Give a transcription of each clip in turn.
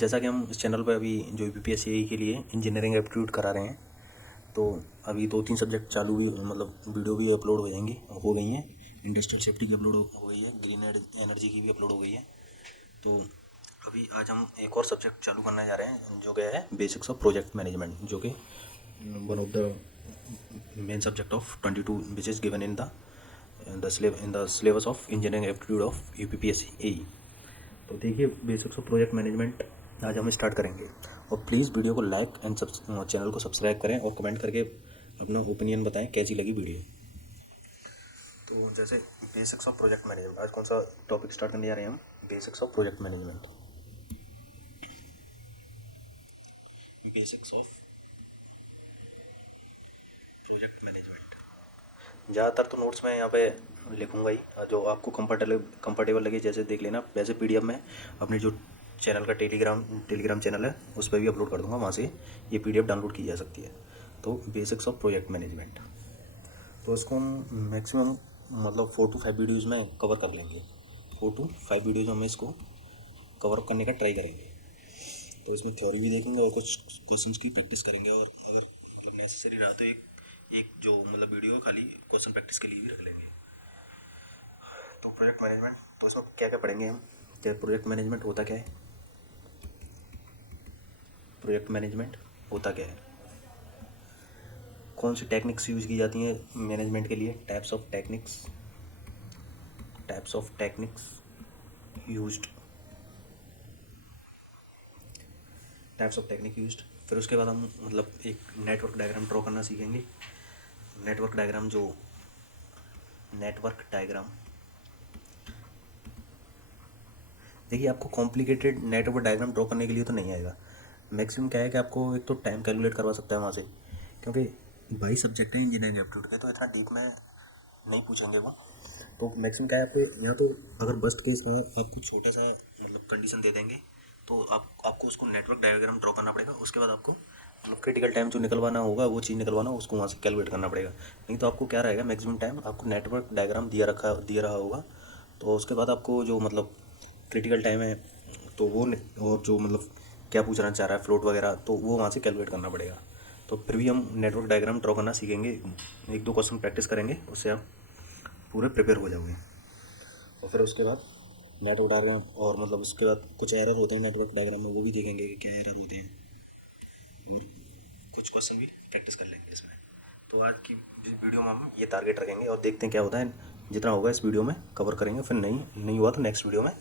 जैसा कि हम इस चैनल पर अभी जो यूपीपीएससी के लिए इंजीनियरिंग एप्टीट्यूड करा रहे हैं, तो अभी 2-3 सब्जेक्ट चालू भी मतलब वीडियो भी अपलोड हो गई है। इंडस्ट्रियल सेफ्टी की अपलोड हो गई है, ग्रीन एनर्जी की भी अपलोड हो गई है। तो अभी आज हम एक और सब्जेक्ट चालू करने जा रहे हैं जो गया है बेसिक्स ऑफ प्रोजेक्ट मैनेजमेंट, जो कि one of the main subject of 22 which is given in the syllabus of engineering aptitude of UPPSC AE. तो देखिए, बेसिक्स ऑफ प्रोजेक्ट मैनेजमेंट आज हम स्टार्ट करेंगे। और प्लीज़ वीडियो को लाइक एंड चैनल को सब्सक्राइब करें और कमेंट करके अपना ओपिनियन बताएं कैसी लगी वीडियो। तो जैसे बेसिक्स ऑफ प्रोजेक्ट मैनेजमेंट, आज कौन सा टॉपिक स्टार्ट करने जा रहे हैं हम? Basics of project management. Basics of project management ज़्यादातर तो नोट्स में यहाँ पे लिखूंगा ही, जो आपको कंफर्टेबल लगे जैसे देख लेना। वैसे पीडीएफ में अपने जो चैनल का टेलीग्राम चैनल है उस पर भी अपलोड कर दूंगा, वहाँ से ये पीडीएफ डाउनलोड की जा सकती है। तो बेसिक्स ऑफ प्रोजेक्ट मैनेजमेंट, तो इसको हम मैक्सिमम मतलब 4 to 5 वीडियोज़ में कवर कर लेंगे। 4 to 5 वीडियोज़ में हम इसको कवर करने का ट्राई करेंगे। तो इसमें थ्योरी भी देखेंगे और कुछ क्वेश्चंस की प्रैक्टिस करेंगे, और अगर मतलब नेसेसरी रहा तो एक जो मतलब वीडियो खाली क्वेश्चन प्रैक्टिस के लिए भी रख लेंगे। तो प्रोजेक्ट मैनेजमेंट, तो इसमें क्या क्या पढ़ेंगे हम? क्या प्रोजेक्ट मैनेजमेंट होता क्या है? प्रोजेक्ट मैनेजमेंट होता क्या है? कौन सी टेक्निक्स यूज की जाती हैं मैनेजमेंट के लिए? Types of techniques used, types of technique used. फिर उसके बाद हम मतलब एक नेटवर्क डायग्राम ड्रॉ करना सीखेंगे। नेटवर्क डायग्राम देखिए, आपको कॉम्प्लिकेटेड नेटवर्क डायग्राम ड्रॉ करने के लिए तो नहीं आएगा। मैक्सिमम क्या है कि आपको एक तो टाइम कैलकुलेट करवा सकता है वहाँ से, क्योंकि 22 सब्जेक्ट हैं इंजीनियरिंग एप्टीट्यूड के, तो इतना डीप में नहीं पूछेंगे वो। तो मैक्सिमम क्या है, आपको यहाँ तो अगर बस्ट केस का आपको छोटा सा मतलब कंडीशन दे देंगे, तो आपको उसको नेटवर्क डायग्राम ड्रॉ करना पड़ेगा। उसके बाद आपको मतलब क्रिटिकल टाइम जो निकलवाना होगा, वो चीज़ निकलवाना, उसको वहाँ से कैलकुलेट करना पड़ेगा। नहीं तो आपको क्या रहेगा, मैक्सिमम टाइम आपको नेटवर्क डायग्राम दिया रहा होगा, तो उसके बाद आपको जो मतलब क्रिटिकल टाइम है तो वो और जो मतलब क्या पूछना चाह रहा है फ्लोट वगैरह, तो वो वहाँ से कैलकुलेट करना पड़ेगा। तो फिर भी हम नेटवर्क डायग्राम ड्रॉ करना सीखेंगे, 1-2 क्वेश्चन प्रैक्टिस करेंगे, उससे आप पूरे प्रिपेयर हो जाओगे। और फिर उसके बाद नेटवर्क डायग्राम, और मतलब उसके बाद कुछ एरर होते हैं नेटवर्क डायग्राम में, वो भी देखेंगे कि क्या एरर होते हैं, और कुछ क्वेश्चन भी प्रैक्टिस कर लेंगे इसमें। तो आज की वीडियो में हम ये टारगेट रखेंगे और देखते हैं क्या होता है। जितना होगा इस वीडियो में कवर करेंगे, फिर नहीं हुआ तो नेक्स्ट वीडियो में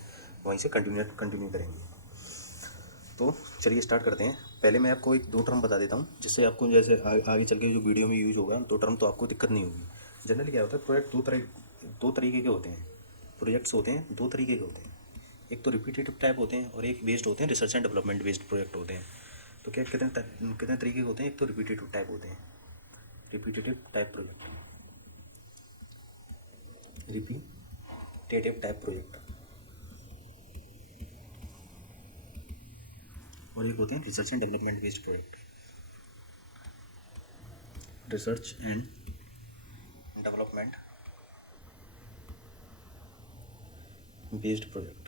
वहीं से कंटिन्यू करेंगे। तो चलिए स्टार्ट करते हैं। पहले मैं आपको 1-2 टर्म बता देता हूँ, जिससे आपको जैसे आगे चल के जो वीडियो में यूज होगा तो टर्म, तो आपको दिक्कत नहीं होगी। जनरली क्या होता है, प्रोजेक्ट दो तरीके के होते हैं। प्रोजेक्ट्स होते हैं 2 तरीके के होते हैं, एक तो रिपीटेटिव टाइप होते हैं और एक बेस्ड होते हैं, research and development based project होते हैं। तो क्या कितने तरीके के होते हैं? एक तो रिपीटेटिव टाइप होते हैं, रिपीटेटिव टाइप प्रोजेक्ट, और एक होते हैं research and development based project, research and development based project.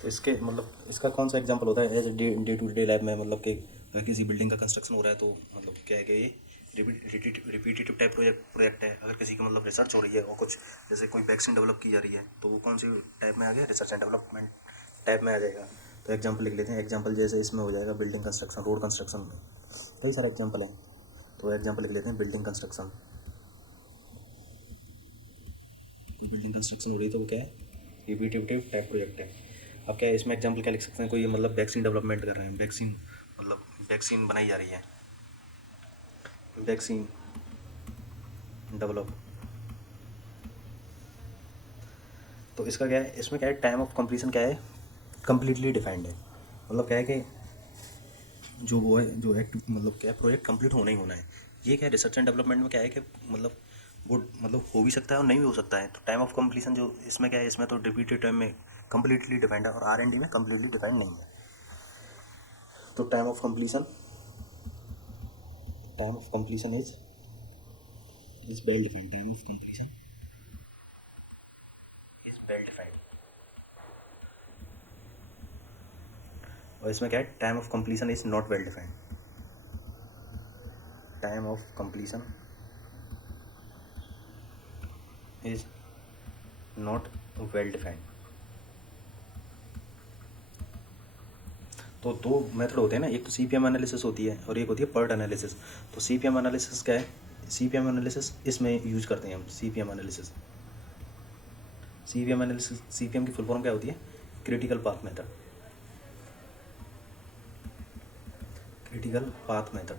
तो इसके मतलब इसका कौन सा एग्जांपल होता है as day to day life में? मतलब कि अगर किसी बिल्डिंग का कंस्ट्रक्शन हो रहा है, तो मतलब क्या है कि ये रिपीटेटिव टाइप प्रोजेक्ट है। अगर किसी की मतलब रिसर्च हो रही है और कुछ जैसे कोई वैक्सीन डेवलप की जा रही है, तो वो कौन सी टाइप में आ गया? रिसर्च एंड डेवलपमेंट टाइप में आ जाएगा। तो एग्जाम्पल लिख लेते हैं। एग्जाम्पल जैसे इसमें हो जाएगा बिल्डिंग कंस्ट्रक्शन, रोड कंस्ट्रक्शन में कई सारे एग्जाम्पल हैं। तो एग्जाम्पल लिख लेते हैं बिल्डिंग कंस्ट्रक्शन। बिल्डिंग कंस्ट्रक्शन हो रही है तो वो क्या है? रिपीटेटिव टाइप प्रोजेक्ट है। अब क्या है इसमें एग्जाम्पल क्या लिख सकते हैं? कोई मतलब वैक्सीन डेवलपमेंट कर रहे हैं, वैक्सीन बनाई जा रही है, वैक्सीन डेवलप। तो इसका क्या है, इसमें क्या है, टाइम ऑफ कंप्लीशन क्या है? कम्प्लीटली डिफाइंड है। मतलब क्या है कि जो वो है, जो एक्ट मतलब क्या है, प्रोजेक्ट कंप्लीट होना ही होना है। ये क्या है, रिसर्च एंड डेवलपमेंट में क्या है कि मतलब वो मतलब हो भी सकता है और नहीं भी हो सकता है। तो टाइम ऑफ कंप्लीशन जो इसमें क्या है, इसमें तो रिपीटेड टाइम में कम्प्लीटली डिफाइंड है, और R&D में कम्प्लीटली डिफाइंड नहीं है। तो time of completion is well defined, time of completion is well defined. और इसमें क्या है, time of completion is not well defined, time of completion is not well defined. तो दो मेथड होते हैं ना, एक तो CPM एनालिसिस होती है और एक होती है PERT एनालिसिस। तो CPM एनालिसिस क्या है, CPM एनालिसिस इसमें यूज करते हैं हम। CPM एनालिसिस CPM की फुल फॉर्म क्या होती है, critical path method, critical path method.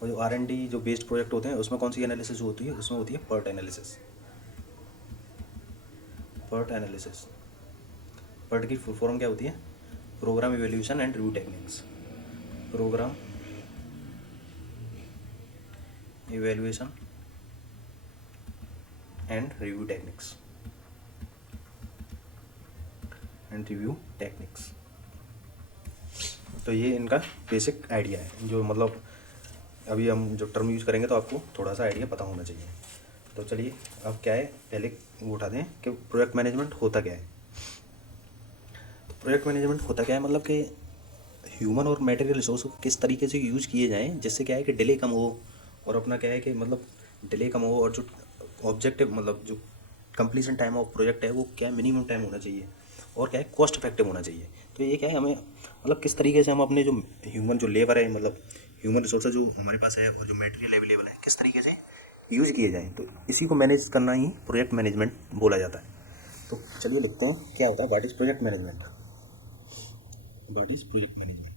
और जो R&D जो बेस्ड प्रोजेक्ट होते हैं उसमें कौन सी एनालिसिस होती है, उसमें होती है PERT analysis. PERT analysis, PERT की फुल फॉर्म क्या होती है, program evaluation and review techniques, program evaluation and review techniques, तो ये इनका बेसिक आइडिया है, जो मतलब अभी हम जो टर्म यूज़ करेंगे तो आपको थोड़ा सा आइडिया पता होना चाहिए। तो चलिए अब क्या है, पहले वो उठाते हैं कि प्रोजेक्ट मैनेजमेंट होता क्या है। तो प्रोजेक्ट मैनेजमेंट होता क्या है, मतलब कि ह्यूमन और मटेरियल रिसोर्स को किस तरीके से यूज किए जाएँ जिससे क्या है कि डिले कम हो, और अपना क्या है कि मतलब डिले कम हो, और जो ऑब्जेक्टिव मतलब जो कंप्लीशन टाइम ऑफ प्रोजेक्ट है वो क्या है, मिनिमम टाइम होना चाहिए, और क्या है कॉस्ट इफेक्टिव होना चाहिए। तो ये क्या है, हमें मतलब किस तरीके से हम अपने जो ह्यूमन जो लेबर है, मतलब ह्यूमन रिसोर्स जो हमारे पास है और जो मटेरियल अवेलेबल है, किस तरीके से यूज किए जाएँ, तो इसी को मैनेज करना ही प्रोजेक्ट मैनेजमेंट बोला जाता है। तो चलिए लिखते हैं क्या होता है, what is project management. What is project management,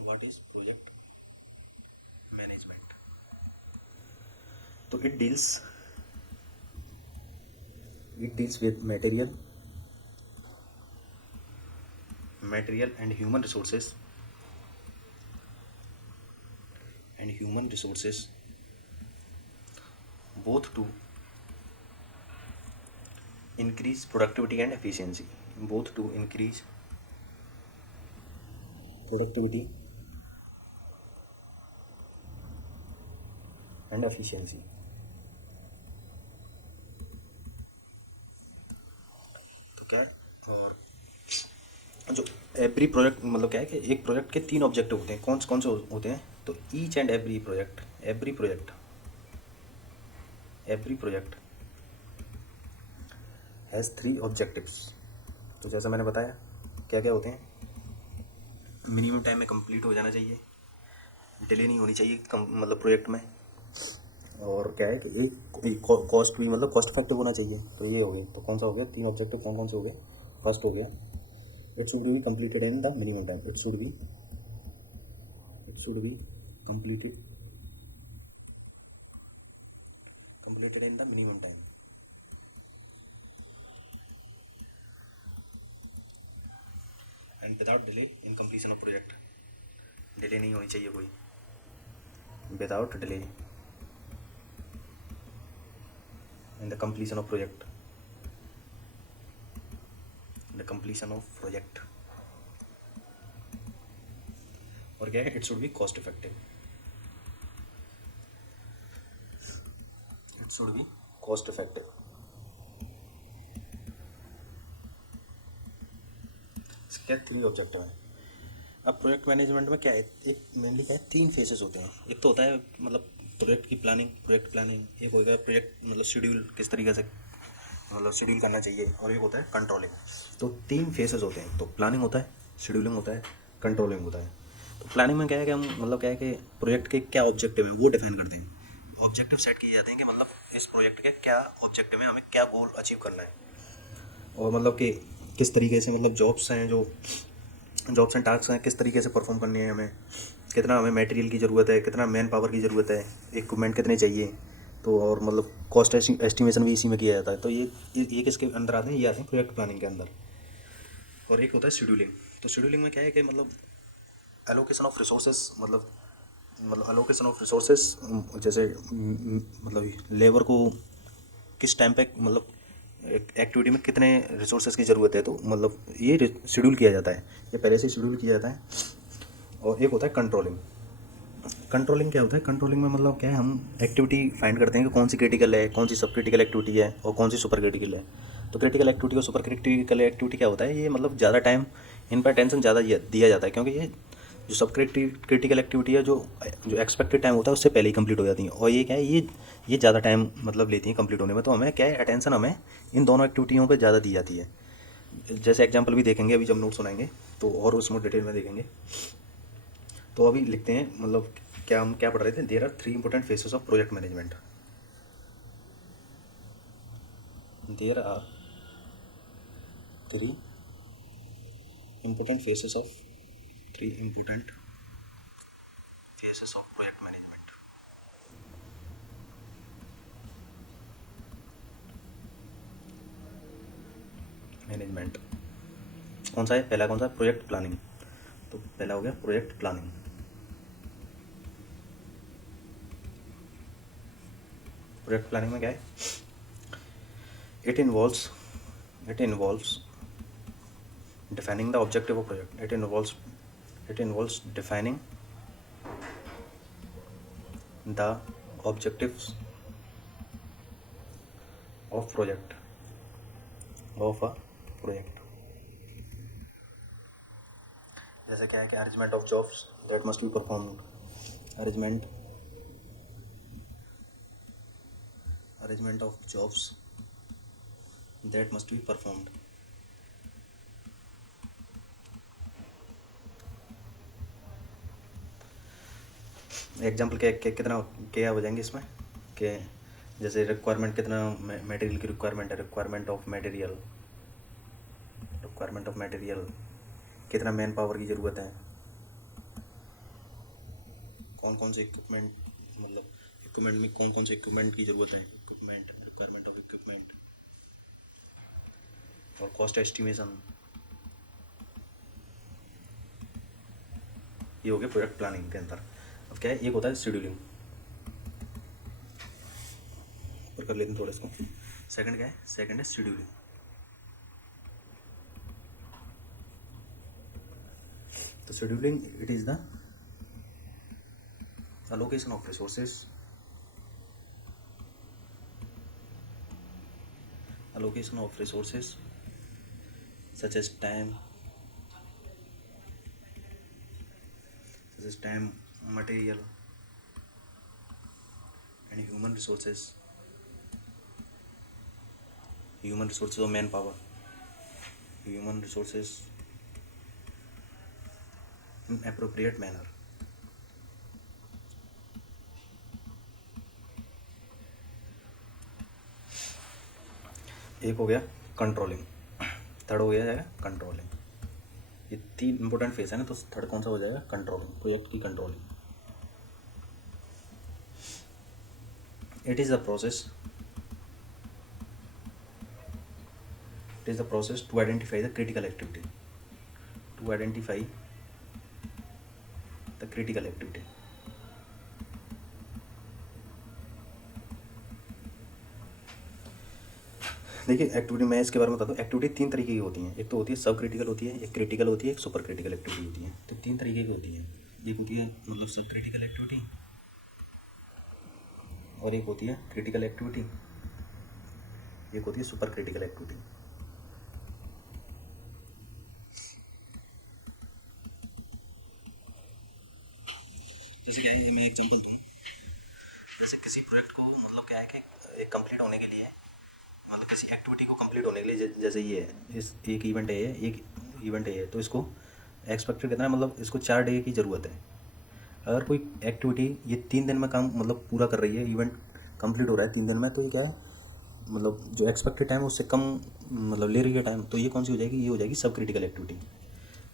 what is project management. तो it deals with material and human resources both to increase productivity and efficiency, both to increase productivity and efficiency। तो क्या है, और जो every project मतलब क्या है कि एक प्रोजेक्ट के 3 ऑब्जेक्टिव होते हैं, कौन से होते हैं, तो each and every project has 3 objectives. तो जैसा मैंने बताया क्या क्या होते हैं, मिनिमम टाइम में कंप्लीट हो जाना चाहिए, डिले नहीं होनी चाहिए मतलब प्रोजेक्ट में, और क्या है कि एक कॉस्ट भी मतलब कॉस्ट इफेक्टिव होना चाहिए। तो ये हो गए, तो कौन सा हो गया, 3 ऑब्जेक्टिव कौन कौन से हो गए। फर्स्ट हो गया, it should be completed in the minimum time, it should be completed in the minimum time, and without delay in completion of project, delay नहीं होनी चाहिए कोई, without delay in the completion of project, और क्या है, it should be cost effective, इसके 3 objective है। अब प्रोजेक्ट मैनेजमेंट में क्या है, एक मेनली क्या है, 3 फेजेस होते हैं। एक तो होता है मतलब प्रोजेक्ट प्लानिंग, एक होता है प्रोजेक्ट मतलब शेड्यूल किस तरीके से मतलब शेड्यूल करना चाहिए, और एक होता है कंट्रोलिंग। तो 3 फेजेस होते हैं, तो प्लानिंग होता है, शेड्यूलिंग होता है, कंट्रोलिंग होता है। तो प्लानिंग में क्या है कि हम मतलब क्या है कि प्रोजेक्ट के क्या ऑब्जेक्टिव है वो डिफाइन करते हैं, ऑब्जेक्टिव सेट किए जाते हैं कि मतलब इस प्रोजेक्ट के क्या ऑब्जेक्टिव है, हमें क्या गोल अचीव करना है, और मतलब कि किस तरीके से मतलब जॉब्स एंड टास्क हैं किस तरीके से परफॉर्म करनी है, हमें कितना हमें मटेरियल की ज़रूरत है, कितना मैन पावर की ज़रूरत है, इक्विपमेंट कितने चाहिए, तो और मतलब कॉस्ट एस्टिमेशन भी इसी में किया जाता है। तो ये किसके अंदर आते हैं, ये आते हैं प्रोजेक्ट प्लानिंग के अंदर। और एक होता है शेड्यूलिंग। तो शेड्यूलिंग में क्या है कि मतलब एलोकेशन ऑफ रिसोर्सेस, मतलब एलोकेशन ऑफ रिसोर्सेस, जैसे मतलब लेबर को किस टाइम पे मतलब एक्टिविटी में कितने रिसोर्सेज की ज़रूरत है, तो मतलब ये शेड्यूल किया जाता है, ये पहले से शेड्यूल किया जाता है। और एक होता है कंट्रोलिंग। कंट्रोलिंग क्या होता है? कंट्रोलिंग में मतलब क्या है, हम एक्टिविटी फाइंड करते हैं कि कौन सी क्रिटिकल है, कौन सी सब क्रिटिकल एक्टिविटी है और कौन सी सुपर क्रिटिकल है। तो क्रिटिकल एक्टिविटी और सुपर क्रिटिकल एक्टिविटी क्या होता है, ये मतलब ज़्यादा टाइम इन पर अटेंशन ज़्यादा दिया जाता है, क्योंकि ये जो सब क्रिटिकल एक्टिविटी है, जो जो एक्सपेक्टेड टाइम होता है उससे पहले ही कंप्लीट हो जाती हैं। और ये क्या है, ये ज़्यादा टाइम मतलब लेती हैं कंप्लीट होने में। तो हमें क्या है, अटेंशन हमें इन दोनों एक्टिविटियों पर ज़्यादा दी जाती है। जैसे एग्जाम्पल भी देखेंगे अभी जब नोट सुनाएंगे तो, और उसमें डिटेल में देखेंगे। तो अभी लिखते हैं, मतलब क्या हम क्या पढ़ रहे थे, there are 3 important phases of project management. There are 3 important phases of 3 important phases of project management. कौन सा है? पहला कौन सा है? Project planning. तो पहला हो गया प्रोजेक्ट प्लानिंग। प्रोजेक्ट प्लानिंग में क्या है? It involves defining the objective of project. It involves defining the objectives of a project. जैसे क्या है कि arrangement of jobs that must be performed. Arrangement of jobs that must be performed. Example कितना क्या हो जाएंगे इसमें कि जैसे रिक्वायरमेंट, कितना मटेरियल की रिक्वायरमेंट है, रिक्वायरमेंट ऑफ मटेरियल, कितना मैन पावर की ज़रूरत है, कौन कौन से इक्विपमेंट, मतलब इक्विपमेंट में कौन कौन से इक्विपमेंट की ज़रूरत है, रिक्वायरमेंट ऑफ इक्विपमेंट, और कॉस्ट एस्टिमेशन। ये हो गया प्रोजेक्ट प्लानिंग के अंदर। अब क्या है, एक होता है शेड्यूलिंग, ऊपर कर लेते हैं थोड़ा इसको। सेकंड क्या है? सेकंड है शेड्यूलिंग। तो scheduling, it is the allocation of resources such as time, material and human resources or manpower, human resources in appropriate manner. एक हो गया कंट्रोलिंग, थर्ड हो गया है कंट्रोलिंग। ये 3 इंपॉर्टेंट फेस है ना, तो थर्ड कौन सा हो जाएगा? कंट्रोलिंग, प्रोजेक्ट की controlling. It is the process to identify the critical activity, देखिए एक्टिविटी, मैं इसके बारे में बताता हूँ। एक्टिविटी 3 तरीके की होती हैं। एक तो होती है सब क्रिटिकल होती है, एक क्रिटिकल होती है, एक सुपर क्रिटिकल एक्टिविटी होती है। तो 3 तरीके की होती है। एक होती है मतलब सब क्रिटिकल एक्टिविटी, और एक होती है क्रिटिकल एक्टिविटी, एक होती है सुपर क्रिटिकल एक्टिविटी। जैसे क्या है, मैं एग्जांपल दूँ। जैसे किसी प्रोजेक्ट को मतलब क्या है कि कंप्लीट होने के लिए, मतलब किसी एक्टिविटी को कंप्लीट होने के लिए, जैसे ये है, इस एक इवेंट है, तो इसको एक्सपेक्टेड कितना है, मतलब इसको 4 डे की ज़रूरत है। अगर कोई एक्टिविटी ये 3 दिन में काम मतलब पूरा कर रही है, इवेंट कंप्लीट हो रहा है 3 दिन में, तो ये क्या है, मतलब जो एक्सपेक्टेड टाइम है उससे कम मतलब ले रही है टाइम, तो ये कौन सी हो जाएगी? ये हो जाएगी सब क्रिटिकल एक्टिविटी।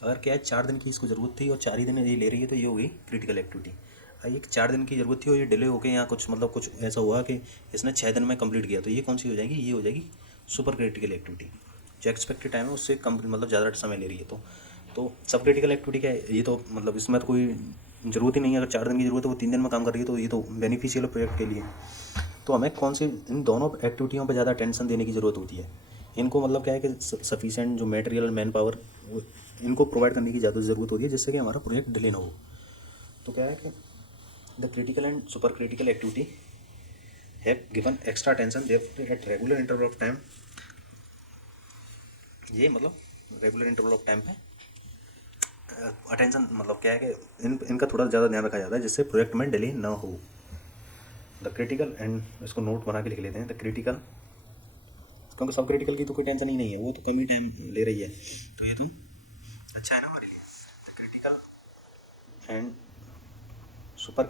अगर क्या है 4 दिन की इसको ज़रूरत थी और 4 ही दिन ये ले रही है, तो ये होगी क्रिटिकल एक्टिविटी। ये 4 दिन की ज़रूरत थी और ये डिले होकर यहाँ कुछ मतलब कुछ ऐसा हुआ कि इसने 6 दिन में कंप्लीट किया, तो ये कौन सी हो जाएगी? ये हो जाएगी सुपर क्रिटिकल एक्टिविटी। जो एक्सपेक्टेड टाइम है उससे कम मतलब ज़्यादा समय ले रही है। तो सब क्रिटिकल एक्टिविटी क्या है? ये तो मतलब इसमें तो कोई ज़रूरत ही नहीं है। अगर 4 दिन की ज़रूरत है, वो 3 दिन में काम कर रही है, तो ये तो बेनिफिशियल है प्रोजेक्ट के लिए। तो हमें कौन सी इन दोनों एक्टिविटियों पर ज़्यादा अटेंशन देने की ज़रूरत होती है। इनको मतलब क्या है कि सफिशिएंट जो मटेरियल, मैन पावर, इनको प्रोवाइड करने की ज़्यादा ज़रूरत होती है, जिससे कि हमारा प्रोजेक्ट डिले ना हो। तो क्या है कि the critical and super critical activity have given extra attention there at regular interval of time. ये मतलब रेगुलर इंटरवल ऑफ टाइम पे अटेंशन मतलब क्या है कि इनका थोड़ा ज़्यादा ध्यान रखा जाता है जिससे प्रोजेक्ट में डिले ना हो। द क्रिटिकल एंड इसको नोट बना के लिख लेते हैं द क्रिटिकल, क्योंकि सब क्रिटिकल की तो कोई टेंशन ही नहीं है, वो तो कम ही टाइम ले रही है, तो ये तो अच्छा है ना हमारे लिए। Critical and super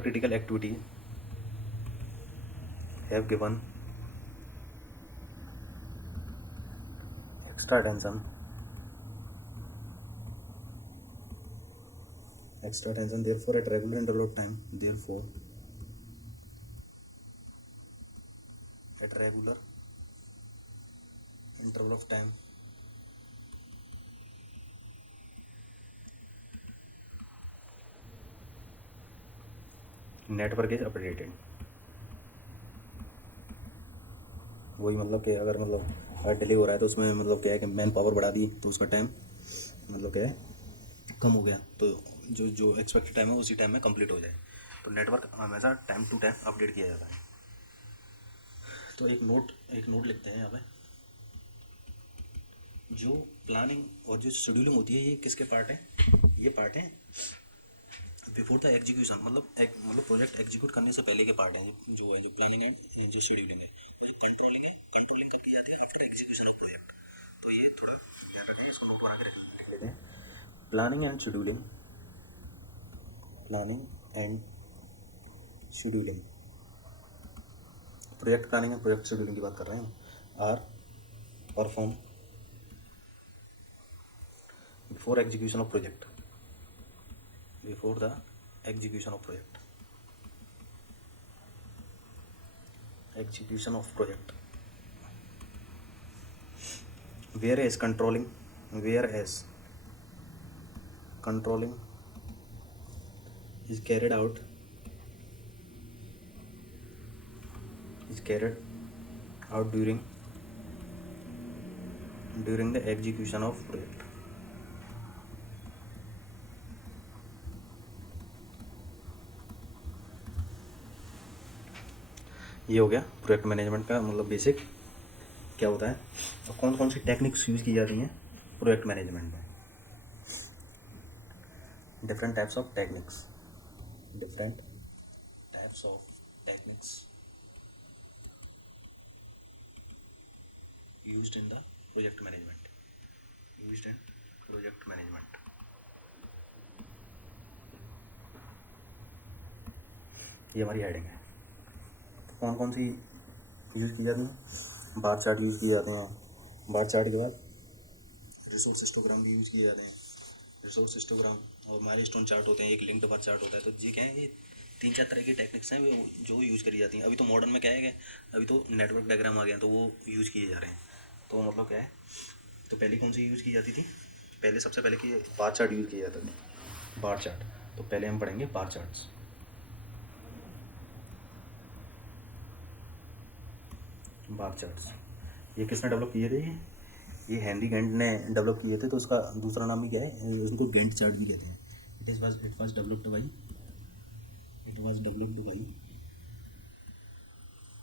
critical activity have given extra attention therefore at regular interval of time, therefore at regular interval of time network is updated. वही मतलब कि अगर मतलब डिले हो रहा है तो उसमें मतलब क्या है कि मैन पावर बढ़ा दी तो उसका टाइम मतलब क्या है कम हो गया, तो जो जो एक्सपेक्टेड टाइम है उसी टाइम में कंप्लीट हो जाए। तो नेटवर्क हमेशा टाइम टू टाइम अपडेट किया जाता है। तो एक नोट लिखते हैं यहाँ पे, जो प्लानिंग और जो शेड्यूलिंग होती है ये किसके पार्ट है, ये पार्ट है बिफोर द एग्जीक्यूशन, मतलब प्रोजेक्ट एग्जीक्यूट करने से पहले के पार्ट है जो है, जो प्लानिंग एंड जो शेड्यूलिंग है। कंट्रोलिंग करके जाती है आफ्टर एग्जीक्यूशन ऑफ प्रोजेक्ट। तो ये थोड़ा ध्यान रखिए, इसको नोट बना के लिख लेते हैं। Planning and scheduling project planning and project scheduling की बात कर रहे हैं। Are perform before execution of project, before the execution of project, execution of project, whereas controlling is carried out during the execution of project। ये हो गया project management का मतलब बेसिक क्या होता है और कौन कौन सी टेक्निक्स यूज़ की जाती हैं प्रोजेक्ट मैनेजमेंट में। Different types of techniques used in the project management ये हमारी हेडिंग है। तो कौन कौन सी यूज़ की जाती हैं, बार चार्ट यूज़ किए जाते हैं, बार चार्ट के बाद रिसोर्स हिस्टोग्राम भी यूज़ किए जाते हैं। रिसोर्स हिस्टोग्राम और माइलस्टोन चार्ट होते हैं, एक लिंक्ड बार चार्ट होता है। तो ये क्या है, ये 3-4 तरह की टेक्निक्स हैं जो यूज़ करी जाती हैं। अभी तो मॉडर्न में क्या है कि अभी तो नेटवर्क डायग्राम आ गया तो वो यूज़ किए जा रहे हैं। तो मतलब क्या है, तो पहले कौन सी यूज़ की जाती थी, पहले सबसे पहले कि बार चार्ट यूज़ किया जाता था। बार चार्ट, तो पहले हम पढ़ेंगे बार चार्ट्स। बार चार्ट्स ये किसने डेवलप किए थे, ये हेनरी गेंट ने डेवलप किए थे। तो उसका दूसरा नाम भी क्या है, उनको गेंट चार्ट भी कहते हैं। It was developed by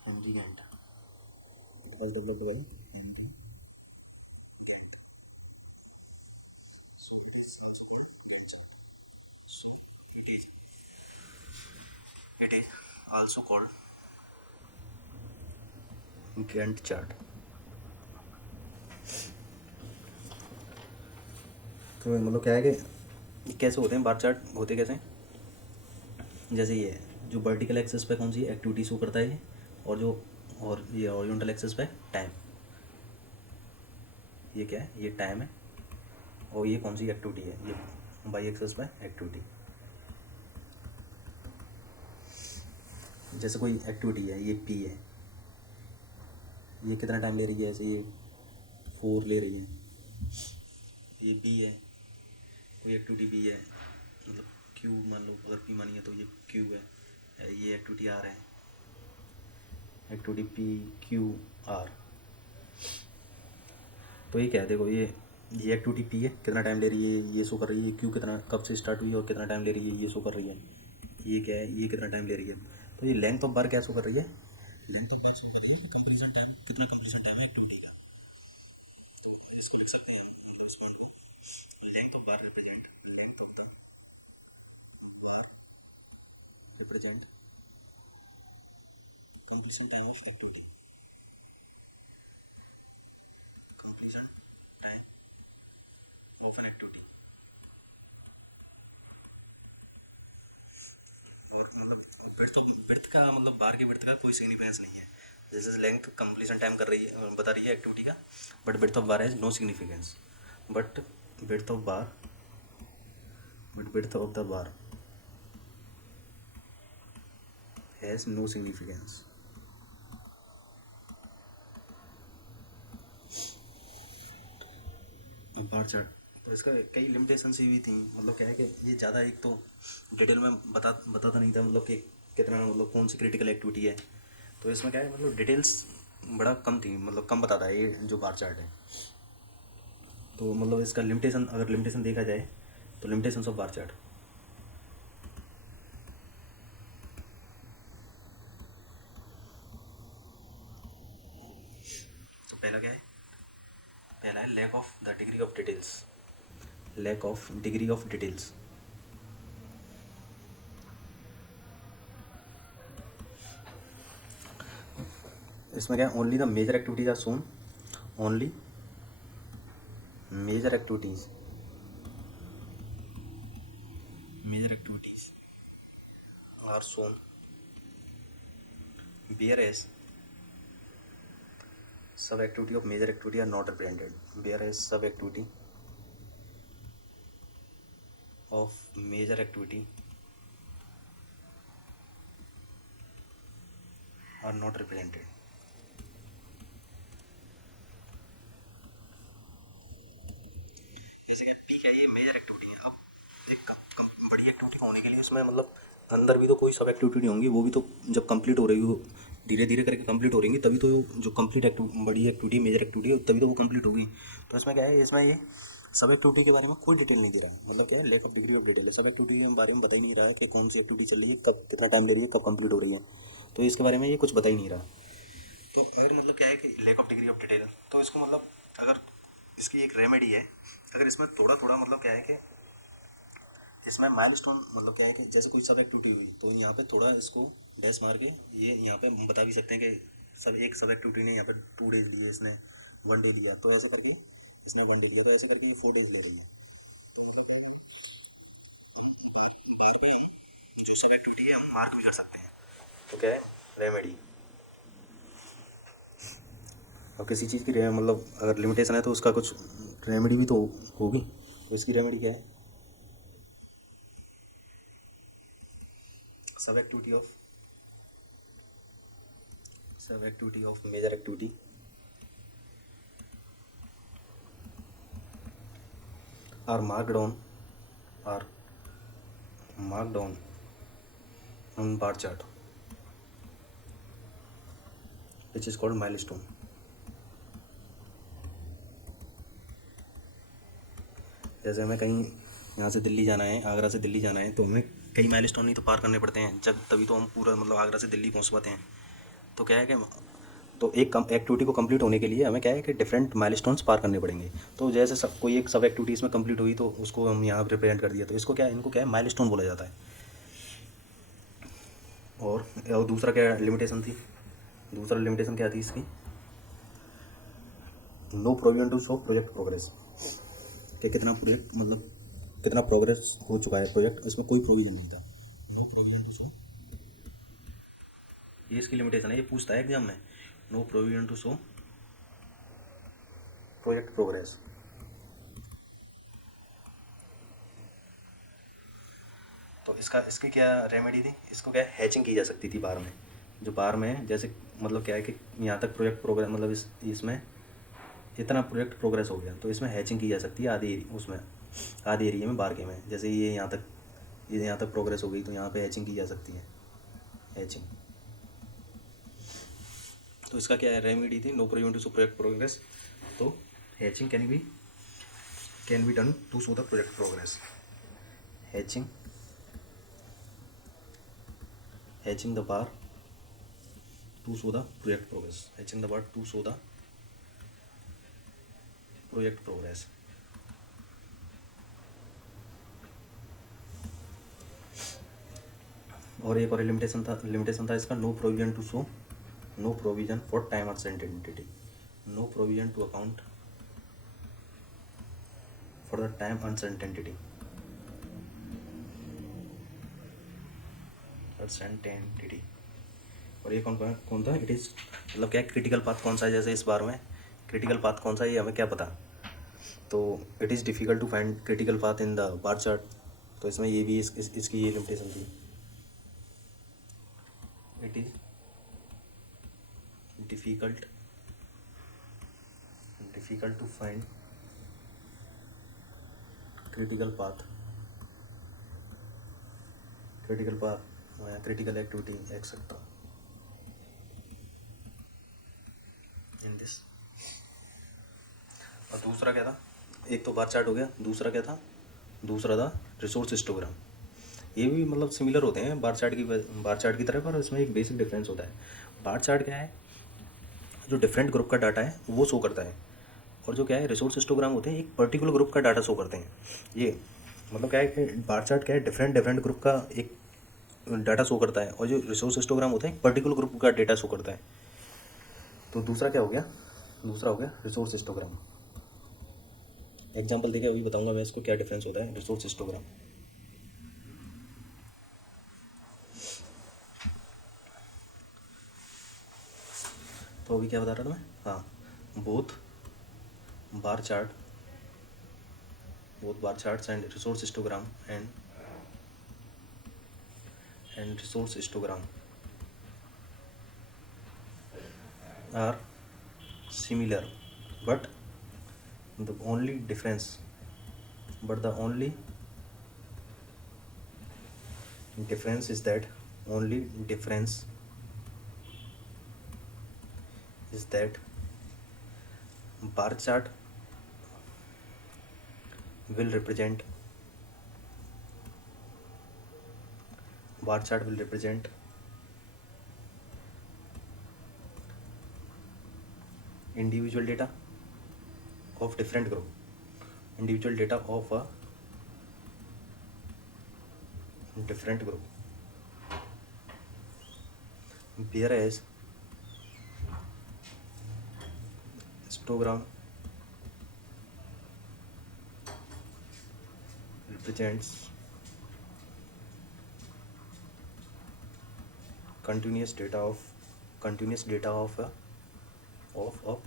Henry Gantt. It was developed by Henry Gantt, so it is also called Gantt chart. So it is also called Gantt chart. तो मतलब क्या है कि कैसे होते हैं बार चार्ट, होते कैसे हैं, जैसे ये है, जो वर्टिकल एक्सेस पे कौन सी एक्टिविटी शो करता है ये, और ये हॉरिजॉन्टल एक्सेस पे टाइम, ये क्या है, ये टाइम है। और ये कौन सी एक्टिविटी है, ये बाई एक्सेस पे एक्टिविटी। जैसे कोई एक्टिविटी है, ये पी है, ये कितना टाइम ले रही है, ऐसे ये 4 ले रही है। ये बी है, कोई एक्टिविटी बी है, मतलब क्यू मान लो, अगर पी मानी है तो ये क्यू है। ये एक्टिविटी आर है, एक्टिविटी पी क्यू आर। तो ये क्या है, देखो ये ये एक्टिविटी पी है, कितना टाइम ले रही है ये शो कर रही है, क्यू कितना कब से स्टार्ट हुई और कितना टाइम ले रही है ये शो कर रही है। ये क्या है, ये कितना टाइम ले रही है। तो ये लेंथ ऑफ बार क्या शो कर रही है, लेंथ ऑफ बार शो कर रही है कि कंप्लीशन टाइम कितना, कंप्लीशन टाइम है एक्टिविटी का। तो इसको लिख सकते हैं हम रिस्पॉन्ड को, length of bar represent, length of represent completion time of activity, completion time of an activity. और मतलब विड्थ का मतलब बार के विड्थ का कोई सिग्निफिकेंस नहीं है। जैसे लेंथ कंप्लीशन टाइम कर रही है, बता रही है एक्टिविटी का, but width of bar has no significance. But width of bar but width of the bar has no significance. Bar chart, तो इसका कई लिमिटेशन भी थी। मतलब क्या है कि ये ज़्यादा एक तो डिटेल में बताता नहीं था, मतलब कि कितना, मतलब कौन सी क्रिटिकल एक्टिविटी है। तो इसमें क्या है, मतलब डिटेल्स बड़ा कम थी, मतलब कम बताता है ये जो बार चार्ट है। तो मतलब इसका लिमिटेशन, अगर लिमिटेशन देखा जाए तो लिमिटेशंस ऑफ बार चार्ट, तो पहला क्या है, पहला है lack of the degree of details, lack of degree of details. इसमें क्या है, only the major activities are shown, only major activities, major activities are shown, whereas sub activity of major activity are not represented, whereas sub activity of major activity are not represented। जैसे कि P है, ये major activity है। अब बड़ी activity होने के लिए इसमें मतलब अंदर भी तो कोई सब एक्टिविटी नहीं होंगी, वो भी तो जब कंप्लीट हो रही हो, धीरे धीरे करके कंप्लीट हो रही तभी तो जो कंप्लीट एक्टिविटी, बड़ी एक्टिविटी मेजर एक्टिविटी तभी तो वो कंप्लीट होगी। तो इसमें क्या है, इसमें ये सब एक्टिविटी के बारे में कोई डिटेल नहीं दे रहा है। मतलब क्या है, lack of degree of detail है, सब एक्टिविटी के बारे में बता ही नहीं रहा है कि कौन सी एक्टिविटी चल रही है, कब कितना टाइम ले रही है, कब कंप्लीट हो रही है। तो इसके बारे में ये कुछ बता ही नहीं रहा। तो अगर मतलब क्या है कि lack of degree of detail, तो इसको मतलब अगर इसकी एक रेमेडी है, अगर इसमें थोड़ा थोड़ा मतलब क्या है कि इसमें माइलस्टोन, मतलब क्या है कि जैसे कोई सब एक्टिविटी हुई तो यहाँ पे थोड़ा इसको डैश मार के ये यहाँ पे हम बता भी सकते हैं कि सब एक सब एक्टिविटी ने यहाँ पे 2 डेज लिए, इसने 1 डे लिया, तो ऐसे करके इसने 1 डे लिया, तो ऐसे करके ये 4 डेज ले रही है। जो सब एक्टिविटी है हम मार्क भी कर सकते हैं। तो क्या है रेमेडी, और किसी चीज़ की मतलब अगर लिमिटेशन है तो उसका कुछ रेमेडी भी तो होगी। तो इसकी रेमेडी क्या है, sub activity of major activity are marked on are marked on bar chart which is called milestone। जैसे हमें कहीं यहाँ से दिल्ली जाना है, आगरा से दिल्ली जाना है, तो हमें कई माइलस्टोन नहीं तो पार करने पड़ते हैं, जब तभी तो हम पूरा मतलब आगरा से दिल्ली पहुँच पाते हैं। तो क्या है कि तो एक एक्टिविटी को कंप्लीट होने के लिए हमें क्या है कि डिफरेंट माइलस्टोन्स पार करने पड़ेंगे। तो जैसे सब कोई एक सब एक्टिविटी इसमें कंप्लीट हुई तो उसको हम यहाँ रिप्रेजेंट कर दिया, तो इसको क्या है, इनको क्या है माइलस्टोन बोला जाता है। और दूसरा क्या लिमिटेशन थी, दूसरा लिमिटेशन क्या थी इसकी, no provision to show project progress, कि कितना प्रोजेक्ट मतलब कितना प्रोग्रेस हो चुका है प्रोजेक्ट, इसमें कोई प्रोविजन नहीं था, नो प्रोविजन टू शो। ये इसकी लिमिटेशन है, ये पूछता है एग्जाम में, no provision to show project progress. तो इसकी क्या रेमेडी थी, इसको क्या हैचिंग की जा सकती थी बार में, जो बार में जैसे मतलब क्या है कि यहाँ तक प्रोजेक्ट प्रोग्रेस, मतलब इसमें इतना प्रोजेक्ट प्रोग्रेस हो गया, तो इसमें हैचिंग की जा सकती है आधी उसमें, आधी एरिया में बार के में, जैसे ये यहाँ तक प्रोग्रेस हो गई तो यहाँ पे हैचिंग की जा सकती है, हैचिंग। तो इसका क्या है रेमेडी थी, no provision to show project progress. तो hatching can be can be done to show the project progress. Hatching the bar to show the project progress. Hatching the bar to show the project progress. और एक और limitation था इसका, no provision to show, no provision for time uncertainty, no provision to account for the time uncertainty. और ये कौन था, it is मतलब क्या क्रिटिकल पाथ कौन सा है, जैसे इस बार में क्रिटिकल पाथ कौन सा है ये हमें क्या पता, तो it is difficult to find critical path in the bar chart, तो इसमें ये भी इसकी ये लिमिटेशन थी, it is difficult to find critical activity etcetera in this. और दूसरा क्या था, एक तो बार चार्ट हो गया, दूसरा क्या था, दूसरा था रिसोर्स हिस्टोग्राम। ये भी मतलब सिमिलर होते हैं बार चार्ट की तरह, पर इसमें एक बेसिक डिफरेंस होता है। बार चार्ट क्या है, जो डिफरेंट ग्रुप का डाटा है वो शो करता है, और जो क्या है रिसोर्स हिस्टोग्राम होते हैं एक पर्टिकुलर ग्रुप का डाटा शो करते हैं। ये मतलब क्या है कि बार चार्ट क्या है, डिफरेंट ग्रुप का एक डाटा शो करता है, और जो रिसोर्स हिस्टोग्राम होते हैं एक पर्टिकुलर ग्रुप का डेटा शो करता है। तो दूसरा क्या हो गया, दूसरा हो गया रिसोर्स हिस्टोग्राम। एग्जाम्पल देके अभी बताऊंगा मैं इसको क्या डिफरेंस होता है रिसोर्स हिस्टोग्राम। तो अभी क्या बता रहा था मैं, हाँ, both bar charts and resource histogram and resource histogram are similar, but the only difference is that bar chart will represent individual data of different group, individual data of a different group, whereas histogram represents continuous data of a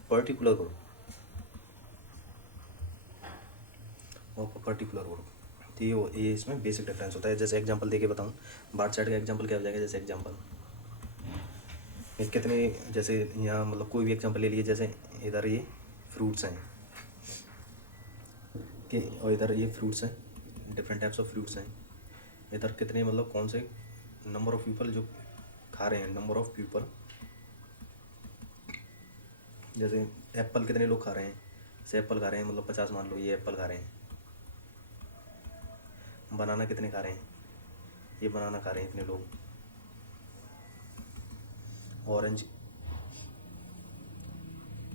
particular group, तो ये इसमें basic difference होता है। जैसे example देके बताऊं, bar chart का example क्या हो जाएगा, जैसे एग्जांपल कितने, जैसे यहाँ मतलब कोई भी एग्जांपल ले लिए, जैसे इधर ये फ्रूट्स हैं कि, और इधर ये फ्रूट्स हैं, डिफरेंट टाइप्स ऑफ फ्रूट्स हैं। इधर कितने मतलब कौन से नंबर ऑफ़ पीपल जो खा रहे हैं, नंबर ऑफ़ पीपल, जैसे एप्पल कितने लोग खा रहे हैं, जैसे एप्पल खा रहे हैं मतलब 50 मान लो, ये एप्पल खा रहे हैं। बनाना कितने खा रहे हैं, ये बनाना खा रहे हैं इतने लोग। ऑरेंज,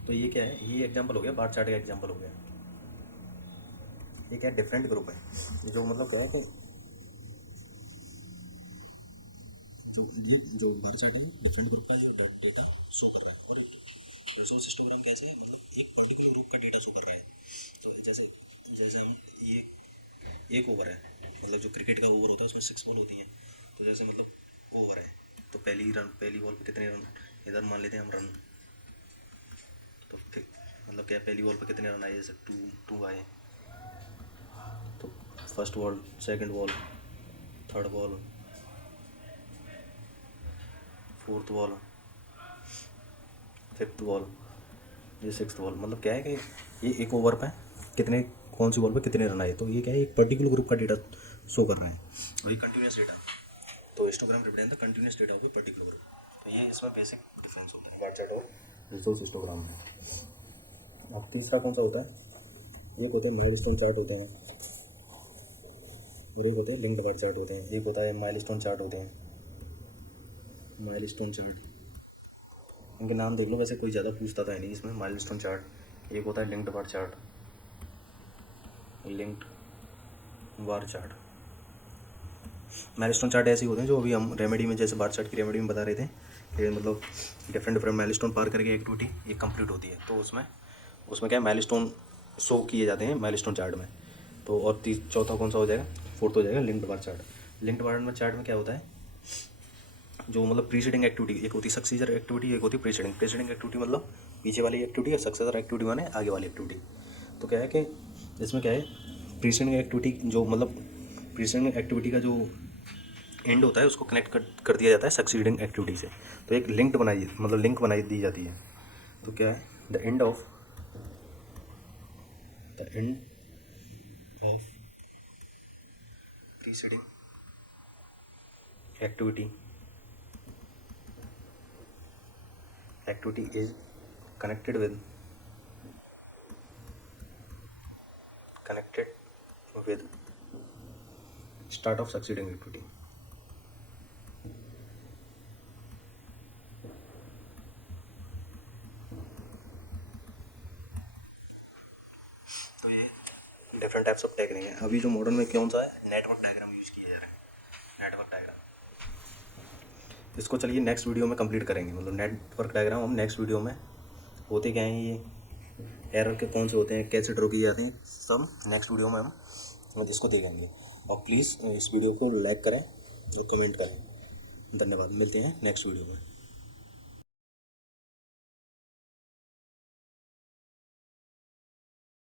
तो ये क्या है, ये एग्जांपल हो गया, बार चार्ट का एग्जांपल हो गया। ये क्या डिफरेंट ग्रुप है, ये जो मतलब क्या है कि जो बार चार्ट है डिफरेंट ग्रुप का जो डेटा शो कर रहा है, और रिसोर्स हिस्टोग्राम कैसे है, मतलब एक पर्टिकुलर ग्रुप का डेटा शो कर रहा है। तो जैसे हम ये एक ओवर है, मतलब जो क्रिकेट का ओवर होता है उसमें 6 बॉल होती हैं, तो जैसे मतलब ओवर है, तो पहली बॉल पे कितने रन, इधर मान लेते हैं हम रन, तो मतलब क्या पहली बॉल पे कितने रन आए, जैसे टू आए, तो first ball, second ball, third ball, fourth ball, fifth ball, ये सिक्स्थ बॉल, मतलब क्या है कि ये एक ओवर पे कितने, कौन सी बॉल पे कितने रन आए, तो ये क्या है एक पर्टिकुलर ग्रुप का डेटा शो कर रहा है, और ये कंटिन्यूस डेटा, तो histogram represent the continuous data of a particular group. तो ये इसमें बेसिक डिफरेंस होता है बार चार्ट और रिसोर्स हिस्टोग्राम में। अब तीसरा कौन सा होता है, एक होते हैं माइलस्टोन चार्ट होते हैं, और एक होते हैं लिंक्ड बार चार्ट होते हैं, एक होता है माइलस्टोन चार्ट होते हैं। माइलस्टोन चार्ट, इनके नाम देख लो, वैसे कोई ज़्यादा पूछता था नहीं इसमें। माइलस्टोन चार्ट, एक होता है linked bar chart, linked bar chart. Milestone chart ऐसे होते हैं जो अभी हम रेमेडी में, जैसे बार चार्ट की रेमेडी में बता रहे थे कि मतलब डिफरेंट डिफरेंट माइलस्टोन पार करके एक्टिविटी ये कंप्लीट होती है, तो उसमें उसमें क्या है, माइलस्टोन शो किए जाते हैं माइलस्टोन चार्ट में। तो और चौथा कौन सा हो जाएगा, फोर्थ हो जाएगा लिंक्ड बार चार्ट। लिंक्ड बार में चार्ट में क्या होता है, जो मतलब प्रीसीडिंग एक्टिविटी, एक होती है सक्सीजर एक्टिविटी, एक होती है प्रीसीडिंग। प्रीसीडिंग एक्टिविटी मतलब पीछे वाली एक्टिविटी, और सक्सेसर एक्टिविटी माने आगे वाली एक्टिविटी। तो क्या है कि इसमें क्या है, प्रीसीडिंग एक्टिविटी जो मतलब प्रीसीडिंग एक्टिविटी का जो एंड होता है उसको कनेक्ट कर दिया जाता है सक्सीडिंग एक्टिविटी से। तो एक लिंक बनाई, मतलब लिंक बनाई दी जाती है। तो क्या है, the end of preceding activity is connected with start of succeeding activity। तो ये डिफरेंट टाइप्स ऑफ डायग्राम है। अभी जो मॉडर्न में कौन सा है, नेटवर्क डायग्राम यूज किया जा रहा है, नेटवर्क डायग्राम। इसको चलिए नेक्स्ट वीडियो में कंप्लीट करेंगे, मतलब नेटवर्क डायग्राम हम नेक्स्ट वीडियो में, होते क्या हैं ये, एरर के कौन से होते हैं, कैसे ड्रॉ किए जाते हैं, सब नेक्स्ट वीडियो में हम इसको देखेंगे। और प्लीज़ इस वीडियो को लाइक करें और कमेंट करें। धन्यवाद, मिलते हैं नेक्स्ट वीडियो में।